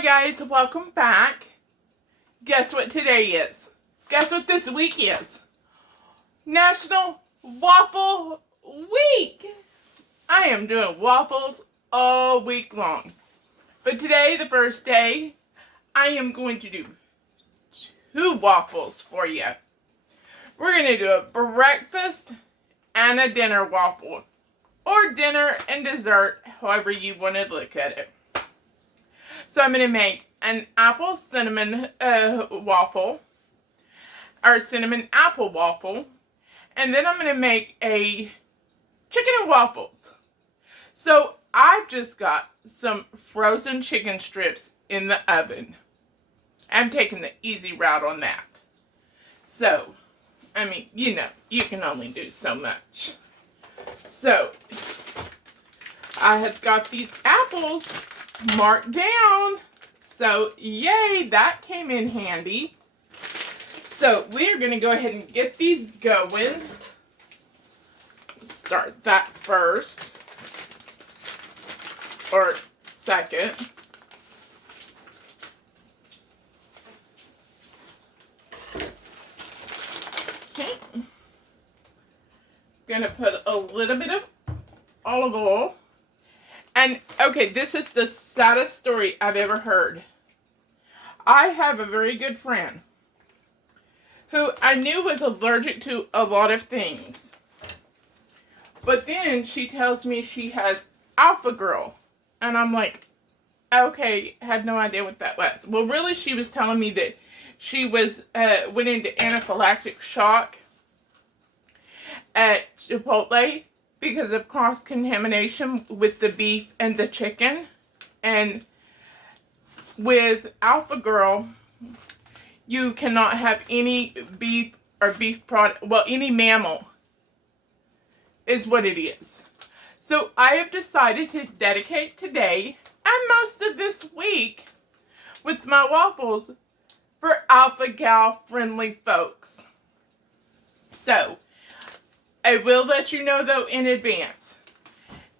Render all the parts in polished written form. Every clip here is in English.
Hi guys, welcome back. Guess what today is? Guess what this week is? National Waffle Week. I am doing waffles all week long. But today, the first day, I am going to do 2 waffles for you. We're going to do a breakfast and a dinner waffle. Or dinner and dessert, however you want to look at it. So I'm going to make an apple cinnamon waffle, or cinnamon apple waffle, and then I'm going to make a chicken and waffles. So I've just got some frozen chicken strips in the oven. I'm taking the easy route on that. So, I mean, you know, you can only do so much. So, I have got these apples marked down. So, yay, that came in handy. So, we're going to go ahead and get these going. Start that first. Or second. Okay. Going to put a little bit of olive oil. And, okay, this is the saddest story I've ever heard. I have a very good friend who I knew was allergic to a lot of things. But then she tells me she has Alpha Girl. And I'm like, okay, had no idea what that was. Well, really, she was telling me that she was went into anaphylactic shock at Chipotle because of cross-contamination with the beef and the chicken. And with Alpha Girl, you cannot have any beef or beef product, well, any mammal is what it is. So I have decided to dedicate today and most of this week with my waffles for Alpha Gal friendly folks. So, I will let you know, though, in advance,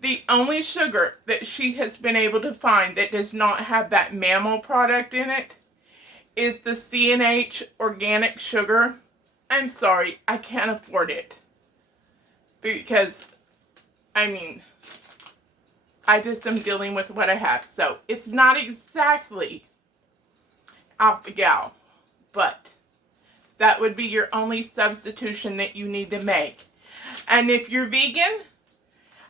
the only sugar that she has been able to find that does not have that mammal product in it is the C&H Organic sugar. I'm sorry, I can't afford it. Because, I mean, I just am dealing with what I have. So, it's not exactly Alpha Gal, but that would be your only substitution that you need to make. And if you're vegan,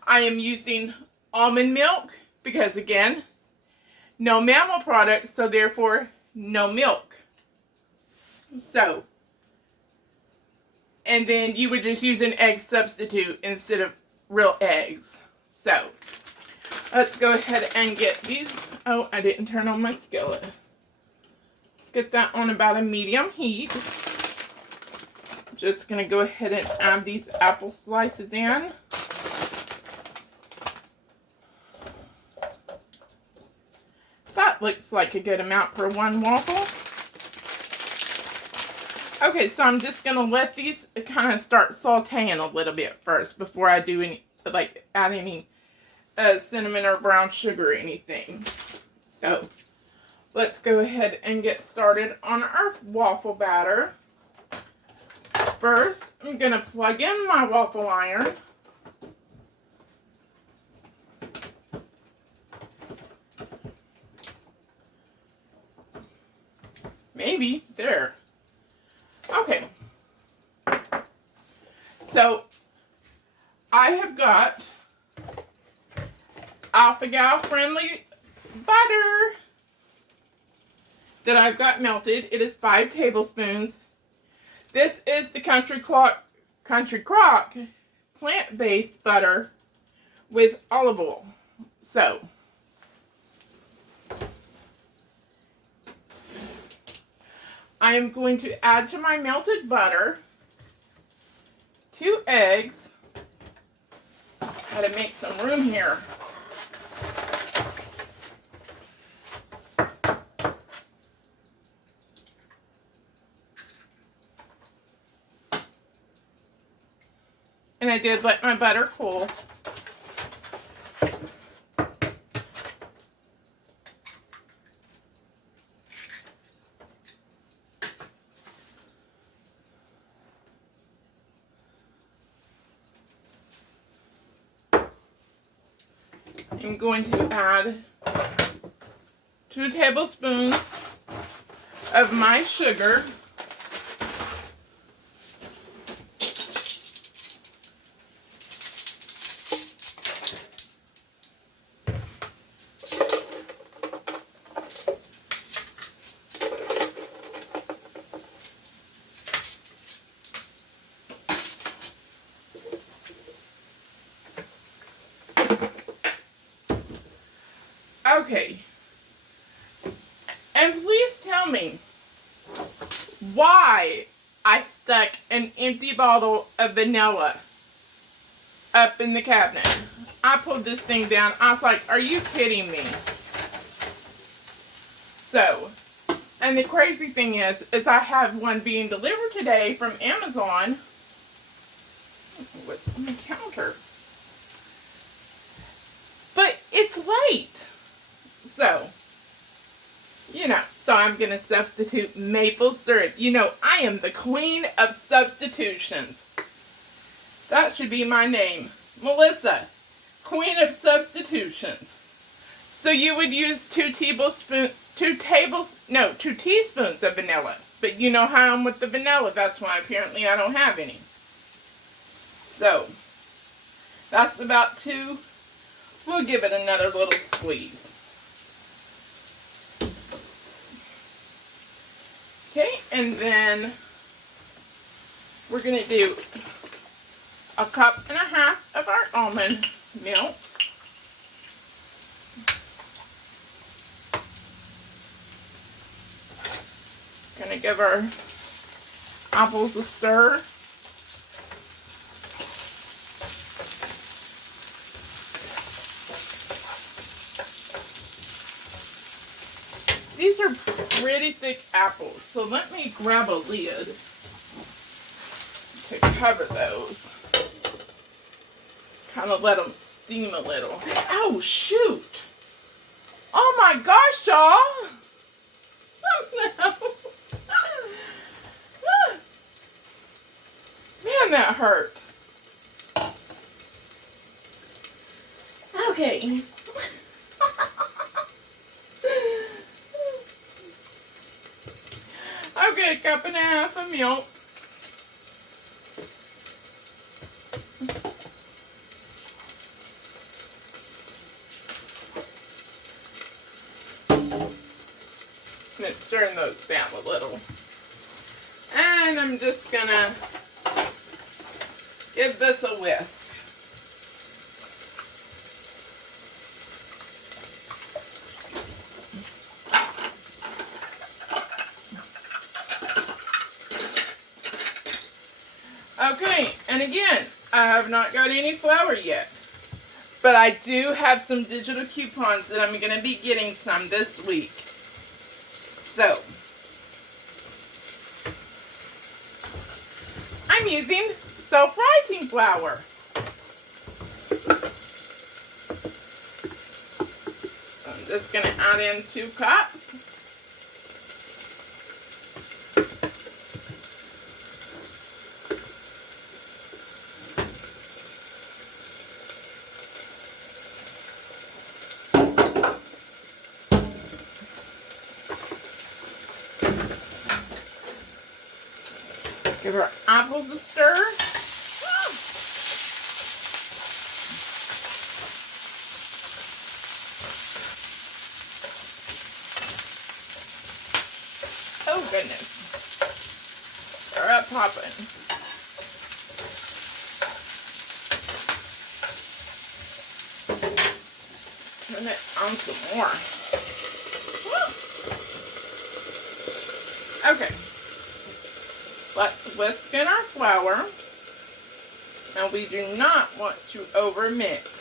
I am using almond milk because, again, no mammal products, so therefore no milk. So, and then you would just use an egg substitute instead of real eggs. So, let's go ahead and get these. Oh, I didn't turn on my skillet. Let's get that on about a medium heat. Just going to go ahead and add these apple slices in. That looks like a good amount for one waffle. Okay, so I'm just going to let these kind of start sauteing a little bit first before I do any, like, add any cinnamon or brown sugar or anything. So, let's go ahead and get started on our waffle batter. First, I'm going to plug in my waffle iron. Maybe. There. Okay. So, I have got Alpha Gal friendly butter that I've got melted. It is 5 tablespoons. This is the Country Crock plant-based butter with olive oil. So, I am going to add to my melted butter 2 eggs. Gotta make some room here. And I did let my butter cool. I'm going to add 2 tablespoons of my sugar. Okay, and please tell me why I stuck an empty bottle of vanilla up in the cabinet. I pulled this thing down. I was like, are you kidding me? So, and the crazy thing is I have one being delivered today from Amazon. What's on the counter? But it's late. So, so I'm going to substitute maple syrup. I am the queen of substitutions. That should be my name. Melissa, queen of substitutions. So you would use 2 teaspoons of vanilla. But you know how I'm with the vanilla. That's why apparently I don't have any. So, that's about 2. We'll give it another little squeeze. Okay, and then we're going to do 1.5 cups of our almond milk. Going to give our apples a stir. These are pretty thick apples, so let me grab a lid to cover those. Kind of let them steam a little. Oh, shoot! Oh my gosh, y'all! Oh, no. Man, that hurt. Okay. Okay, 1.5 cups of milk. Let's turn those down a little. And I'm just gonna give this a whisk. Okay, and again, I have not got any flour yet. But I do have some digital coupons that I'm going to be getting some this week. So, I'm using self-rising flour. I'm just going to add in 2 cups. Give our apples a stir. Oh goodness. Stir up popping. Turn it on some more. Okay. Let's whisk in our flour. Now we do not want to over mix.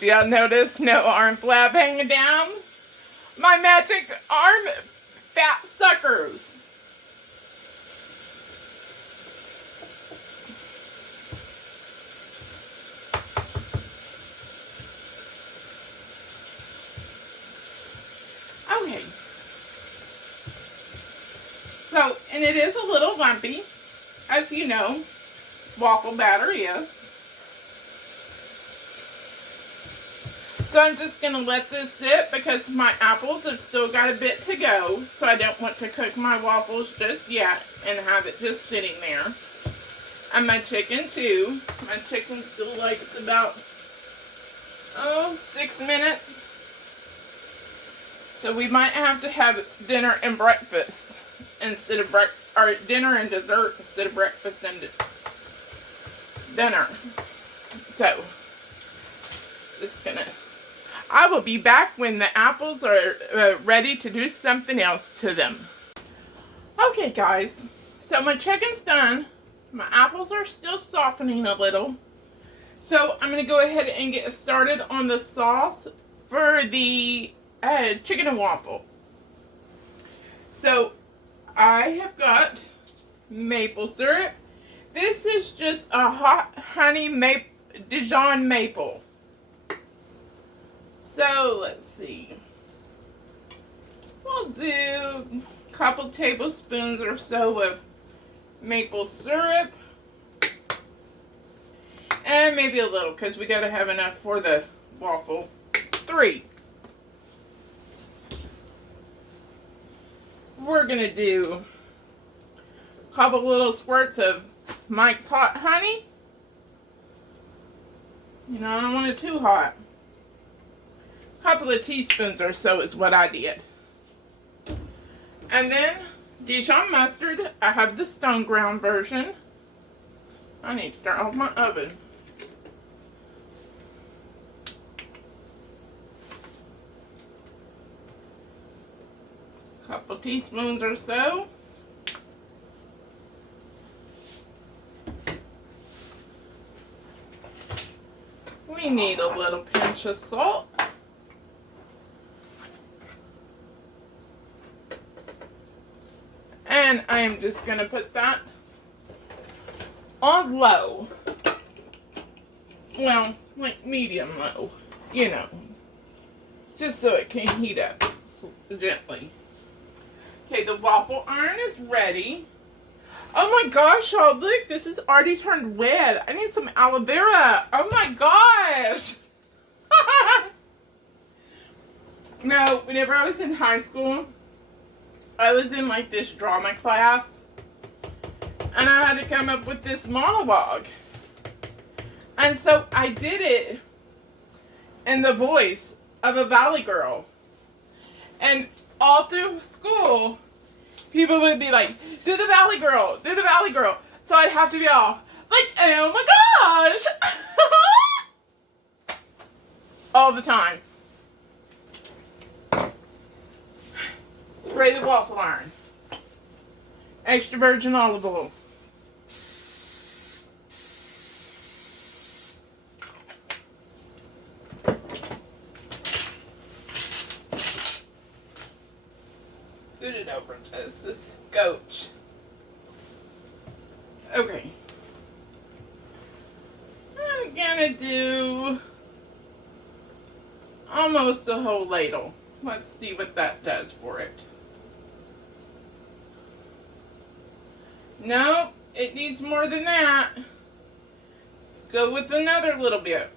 Do y'all notice no arm flap hanging down? My magic arm fat suckers. And it is a little lumpy, as you know, waffle batter is. So I'm just going to let this sit because my apples have still got a bit to go. So I don't want to cook my waffles just yet and have it just sitting there. And my chicken too. My chicken still likes about, 6 minutes. So we might have to have dinner and breakfast instead of or dinner and dessert instead of breakfast and dinner. So, just gonna. I will be back when the apples are ready to do something else to them. Okay, guys. So my chicken's done. My apples are still softening a little. So I'm gonna go ahead and get started on the sauce for the chicken and waffles. So I have got maple syrup. This is just a hot honey Dijon maple. So let's see. We'll do a couple tablespoons or so of maple syrup. And maybe a little because we got to have enough for the waffle. 3. We're going to do a couple little squirts of Mike's hot honey. You know, I don't want it too hot. A couple of teaspoons or so is what I did. And then Dijon mustard. I have the stone ground version. I need to turn off my oven. Couple teaspoons or so. We need a little pinch of salt. And I am just going to put that on low. Well, like medium low, you know. Just so it can heat up gently. Okay, the waffle iron is ready. Oh my gosh, y'all, look, this is already turned red. I need some aloe vera. Oh my gosh. No, whenever I was in high school, I was in like this drama class. And I had to come up with this monologue. And so I did it in the voice of a valley girl. And all through school, people would be like, do the valley girl, do the valley girl. So I'd have to be all like, oh my gosh. All the time. Spray the waffle iron. Extra virgin olive oil. Scoot it over just a scotch. Okay. I'm gonna do almost a whole ladle. Let's see what that does for it. Nope, it needs more than that. Let's go with another little bit.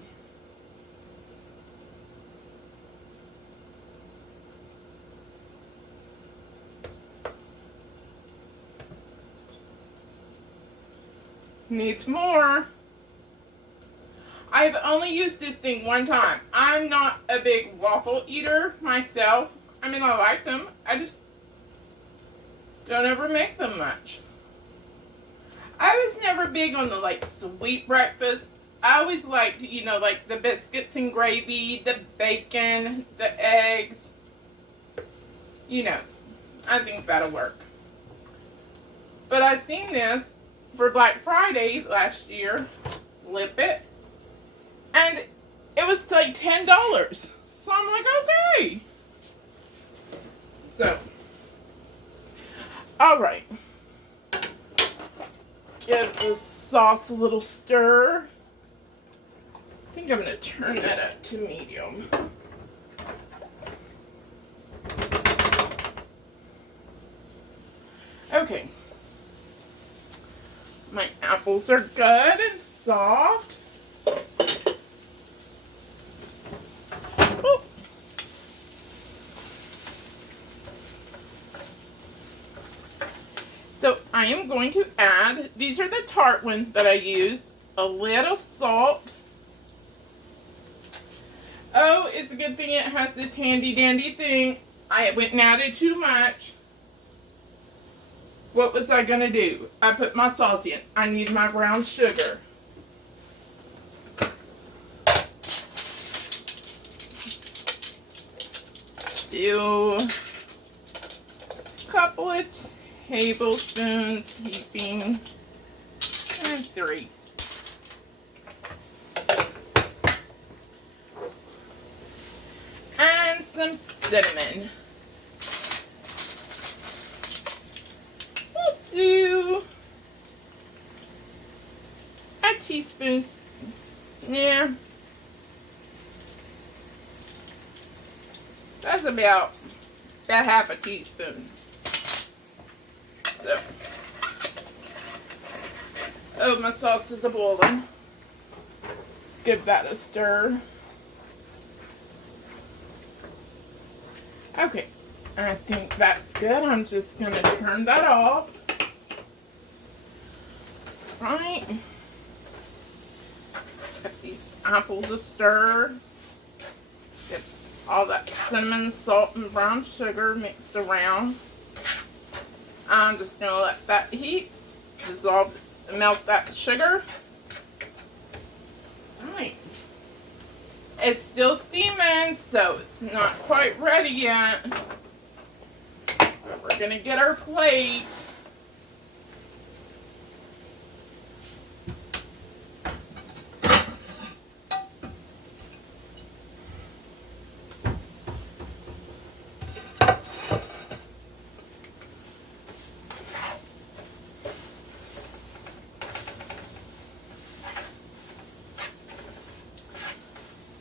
Needs more. I've only used this thing one time. I'm not a big waffle eater myself. I mean, I like them. I just don't ever make them much. I was never big on the, like, sweet breakfast. I always liked, you know, like, the biscuits and gravy, the bacon, the eggs. You know, I think that'll work. But I seen this for Black Friday last year. Flip it. And it was like $10. So I'm like, okay. So, alright. Give this sauce a little stir. I think I'm going to turn that up to medium. Okay. My apples are good and soft. Ooh. So I am going to add, these are the tart ones that I used, a little salt. Oh, it's a good thing it has this handy dandy thing. I went and added too much. What was I going to do? I put my salt in. I need my brown sugar. Still a couple of tablespoons, heaping, and 3. And some cinnamon. We'll do a teaspoon. Yeah. That's about half a teaspoon. So, oh, my sauce is a-boiling. Let's give that a stir. Okay, I think that's good. I'm just going to turn that off. Right. Get these apples a stir. Get all that cinnamon, salt, and brown sugar mixed around. I'm just going to let that heat, dissolve, melt that sugar. Right. It's still steaming, so it's not quite ready yet. But we're going to get our plate.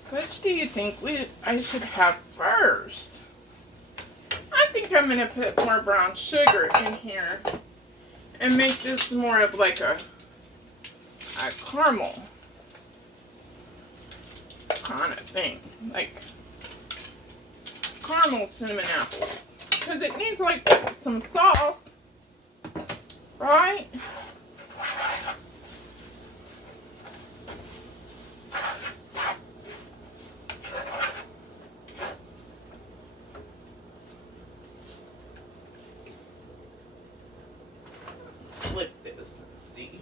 Which do you think I should have first? I think I'm going to put more brown sugar in here and make this more of like a caramel kind of thing. Like caramel cinnamon apples. Because it needs like some sauce, right? Flip this and see.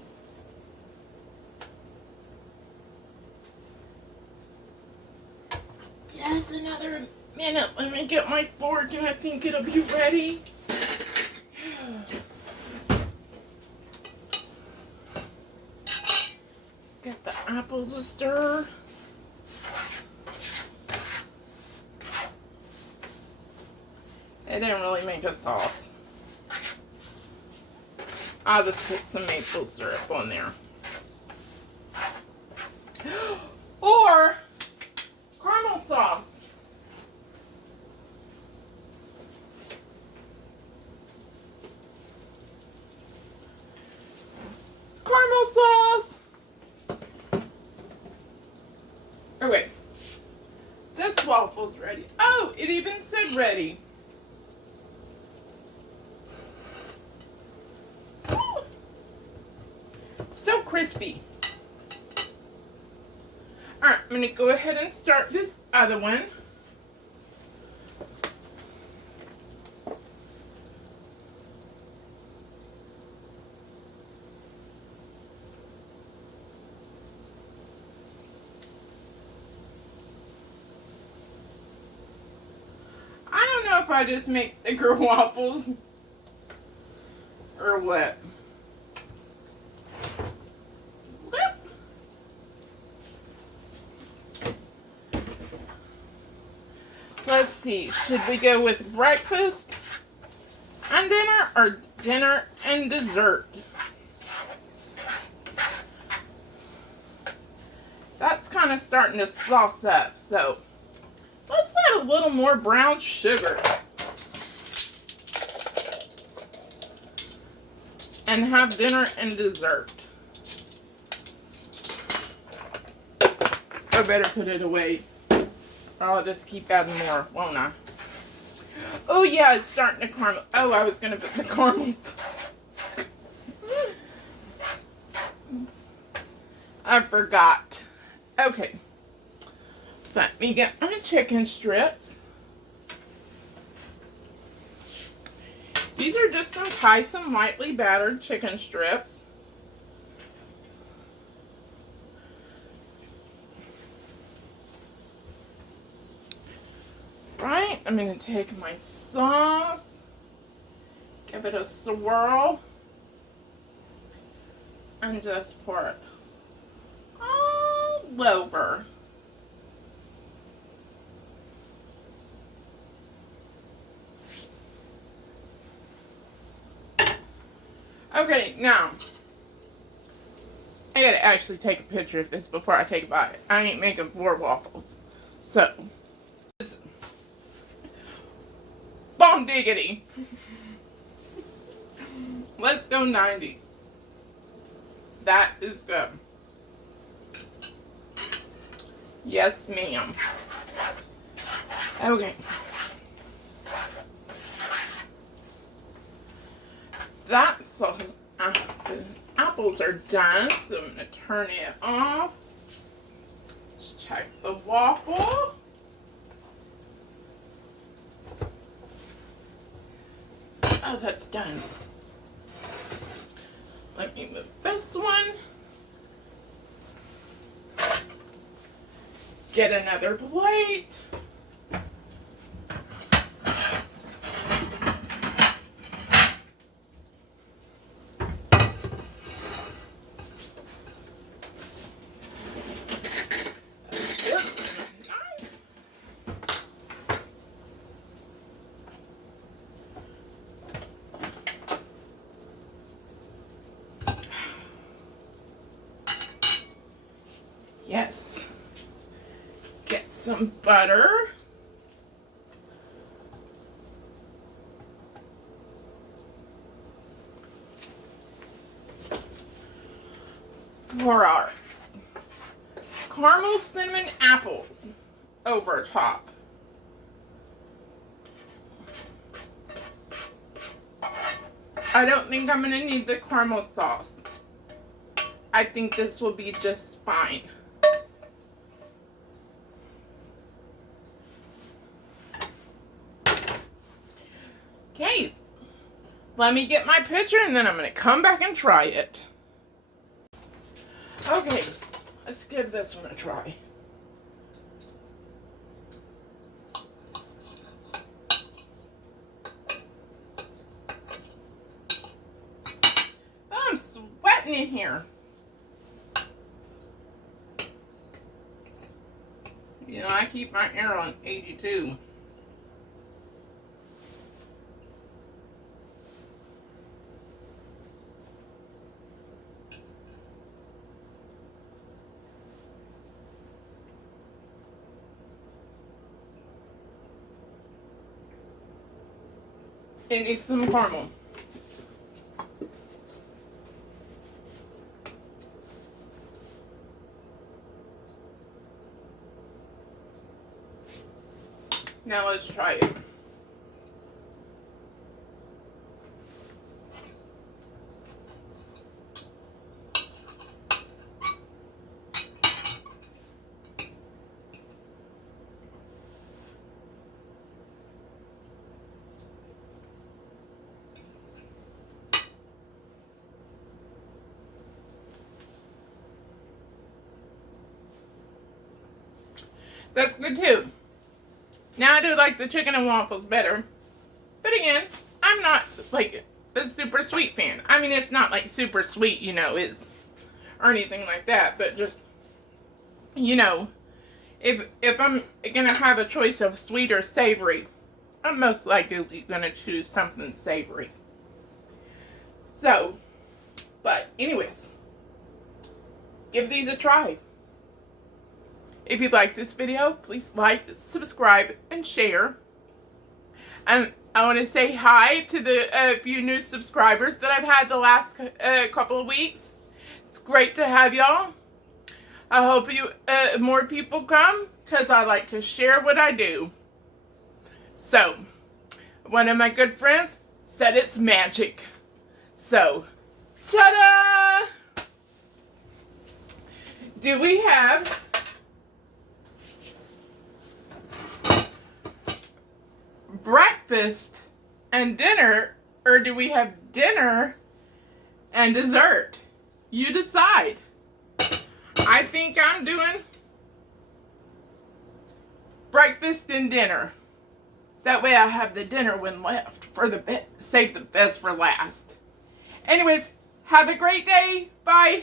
Just another minute. Let me get my fork and I think it'll be ready. Let's get the apples a stir. It didn't really make a sauce. I'll just put some maple syrup on there. Or caramel sauce. Caramel sauce. Oh wait. This waffle's ready. Oh, it even said ready. So crispy. Alright, I'm going to go ahead and start this other one. I don't know if I just make thicker waffles or what. Let's see, should we go with breakfast and dinner or dinner and dessert? That's kind of starting to sauce up, so let's add a little more brown sugar. And have dinner and dessert. I better put it away. Or I'll just keep adding more, won't I? Oh yeah, it's starting to caramel. Oh, I was gonna put the caramels. I forgot. Okay. Let me get my chicken strips. These are just some Tyson lightly battered chicken strips. Right, I'm going to take my sauce, give it a swirl, and just pour it all over. Okay, now, I gotta actually take a picture of this before I take a bite. I ain't making 4 waffles. So, bomb diggity. Let's go 90s. That is good. Yes, ma'am. Okay. That's so apples are done, so I'm gonna turn it off. Let's check the waffle. Oh, that's done. Let me move this one. Get another plate. Yes. Get some butter. For our caramel cinnamon apples over top. I don't think I'm going to need the caramel sauce. I think this will be just fine. Okay, let me get my picture and then I'm going to come back and try it. Okay, let's give this one a try. Oh, I'm sweating in here. You know, I keep my air on 82. It needs some caramel. Now let's try it. That's good too. Now I do like the chicken and waffles better. But again, I'm not like a super sweet fan. I mean, it's not like super sweet, you know, or anything like that. But just, you know, if I'm gonna have a choice of sweet or savory, I'm most likely gonna choose something savory. So, but anyways, give these a try. If you like this video, please like, subscribe, and share. And I want to say hi to the few new subscribers that I've had the last couple of weeks. It's great to have y'all. I hope more people come because I like to share what I do. So, one of my good friends said it's magic. So, ta-da! Do we have breakfast and dinner, or do we have dinner and dessert? You decide. I think I'm doing breakfast and dinner. That way I have the dinner one left for save the best for last. Anyways, have a great day. Bye.